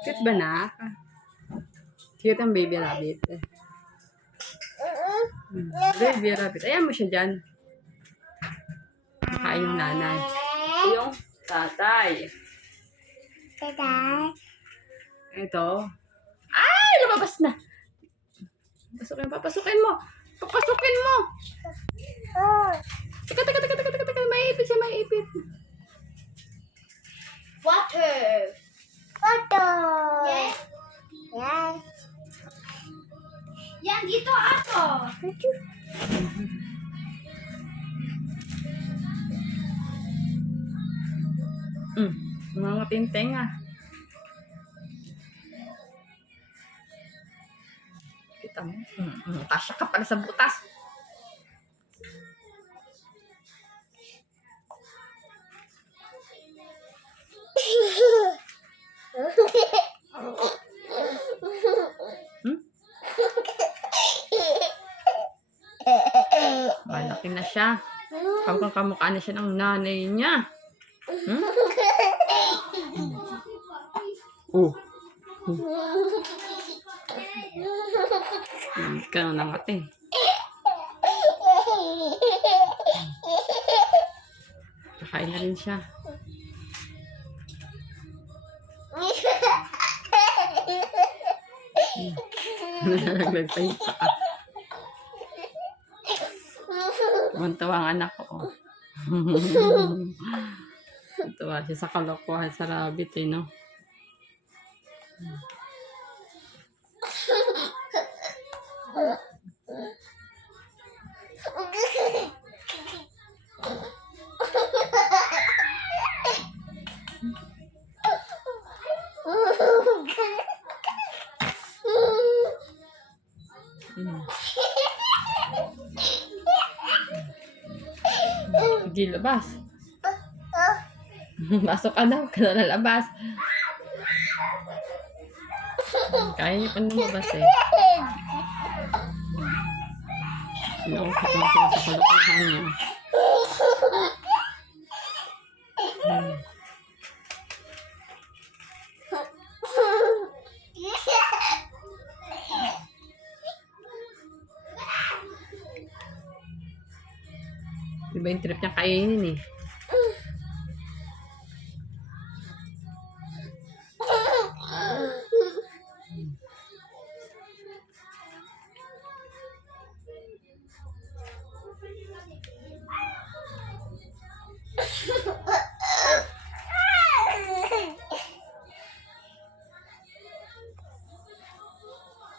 Cute ba na? Cute ang baby rabbit. Baby rabbit. Ayan mo siya dyan. Nakain yung nanay. Yung tatay. Ito. Ay! Lumabas na! Papasukin mo! Papasukin mo! Teka. Maipit siya, maipit. Water. Yes. Yan, dito ako. Mga tintenga. Kita mo? Tasya ka pala sa butas. Malaki na siya. Kamukha na siya ng nanay niya. Ka na nangati. Kakain na rin siya. Nalaglag pa yung saka. Tuwa ang anak ko. Tuwa siya sa kalokohan sa rabbit no? Hindi labas. Pasok ka daw, ka na lalabas. Kaya niya pa lumabas eh. Naukit mo siya sa kalokohan niya. Diba yung trip niya kainin eh.